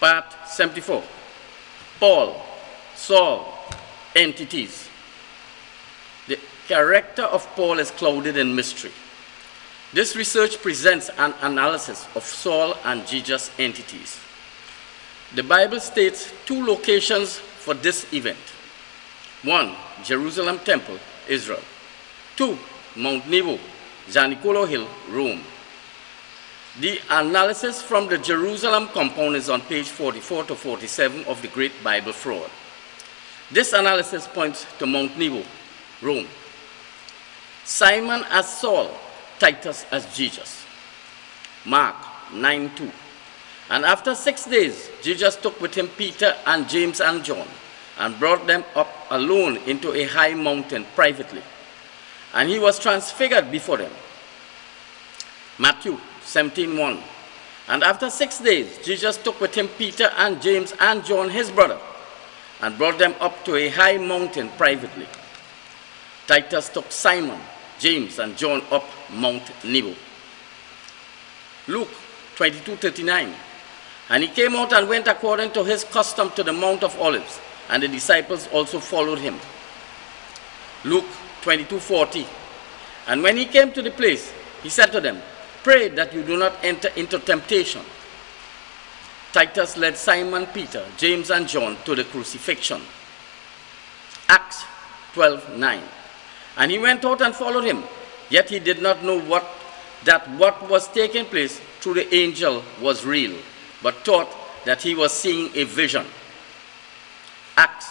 Part 74. Paul, Saul, entities. The character of Paul is clouded in mystery. This research presents an analysis of Saul and Jesus entities. The Bible states 2 locations for this event. 1, Jerusalem Temple, Israel. 2, Mount Nebo, Zanicolo Hill, Rome. The analysis from the Jerusalem compound is on page 44 to 47 of the Great Bible Fraud. This analysis points to Mount Nebo, Rome. Simon as Saul, Titus as Jesus. Mark 9:2. And after 6 days, Jesus took with him Peter and James and John and brought them up alone into a high mountain privately. And he was transfigured before them. Matthew 17:1. And after 6 days, Jesus took with him Peter and James and John, his brother, and brought them up to a high mountain privately. Titus took Simon, James, and John up Mount Nebo. Luke 22:39. And he came out and went according to his custom to the Mount of Olives, and the disciples also followed him. Luke 22:40. And when he came to the place, he said to them, "Pray that you do not enter into temptation." Titus led Simon Peter, James, and John to the crucifixion. Acts 12:9. And he went out and followed him, yet he did not know that what was taking place through the angel was real, but thought that he was seeing a vision. Acts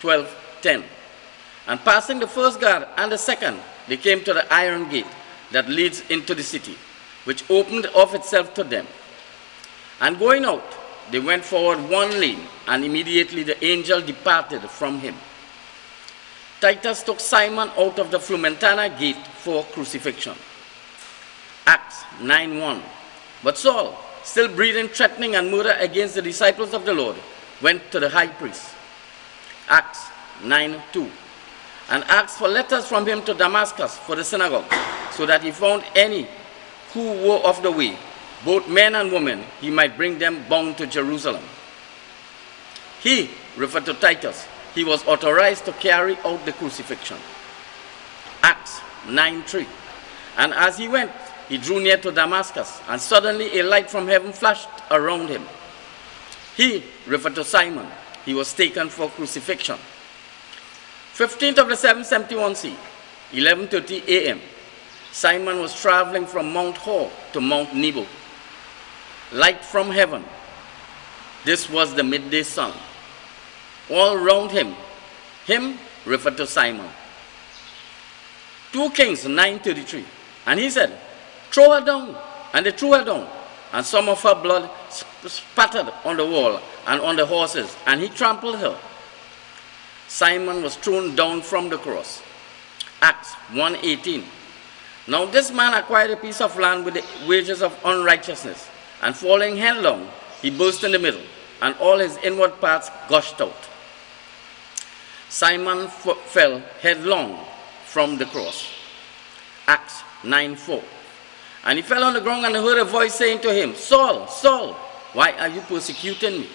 12:10. And passing the first guard and the second, they came to the iron gate that leads into the city, which opened of itself to them. And going out, they went forward one lane, and immediately the angel departed from him. Titus took Simon out of the Flumentana gate for crucifixion. Acts 9:1. But Saul, still breathing threatening and murder against the disciples of the Lord, went to the high priest. Acts 9:2. And asked for letters from him to Damascus for the synagogue, so that he found any who were of the way, both men and women, he might bring them bound to Jerusalem. He referred to Titus. He was authorized to carry out the crucifixion. Acts 9:3. And as he went, he drew near to Damascus, and suddenly a light from heaven flashed around him. He referred to Simon. He was taken for crucifixion. 15th of the 771 C, 11:30 a.m. Simon was traveling from Mount Hor to Mount Nebo. Light from heaven. This was the midday sun. All round him referred to Simon. 2 Kings 9:33. And he said, "Throw her down." And they threw her down. And some of her blood spattered on the wall and on the horses, and he trampled her. Simon was thrown down from the cross. Acts 1:18. Now this man acquired a piece of land with the wages of unrighteousness, and falling headlong, he burst in the middle, and all his inward parts gushed out. Simon fell headlong from the cross. Acts 9:4. And he fell on the ground and heard a voice saying to him, "Saul, Saul, why are you persecuting me?"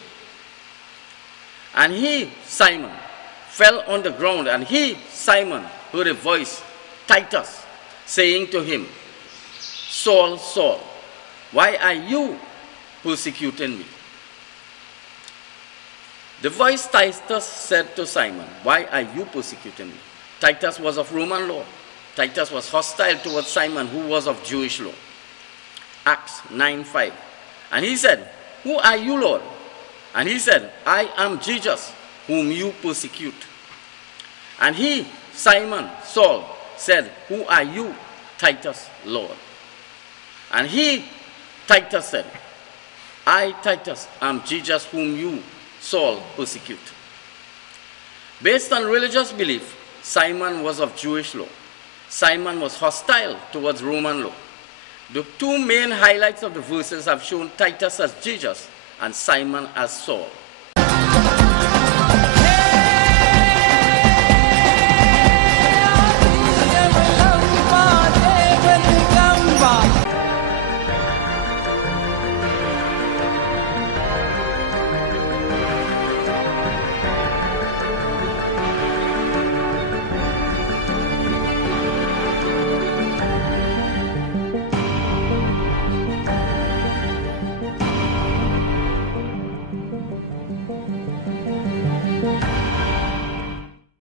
And he, Simon, fell on the ground, and he, Simon, heard a voice, Titus, saying to him, "Saul, Saul, why are you persecuting me?" The voice Titus said to Simon, "Why are you persecuting me?" Titus was of Roman law. Titus was hostile towards Simon, who was of Jewish law. Acts 9:5. And he said, "Who are you, Lord?" And he said, "I am Jesus, whom you persecute." And he, Simon, Saul, said, "Who are you, Titus, Lord?" And he, Titus, said, "I, Titus, am Jesus, whom you, Saul, persecute." Based on religious belief, Simon was of Jewish law. Simon was hostile towards Roman law. The 2 main highlights of the verses have shown Titus as Jesus and Simon as Saul.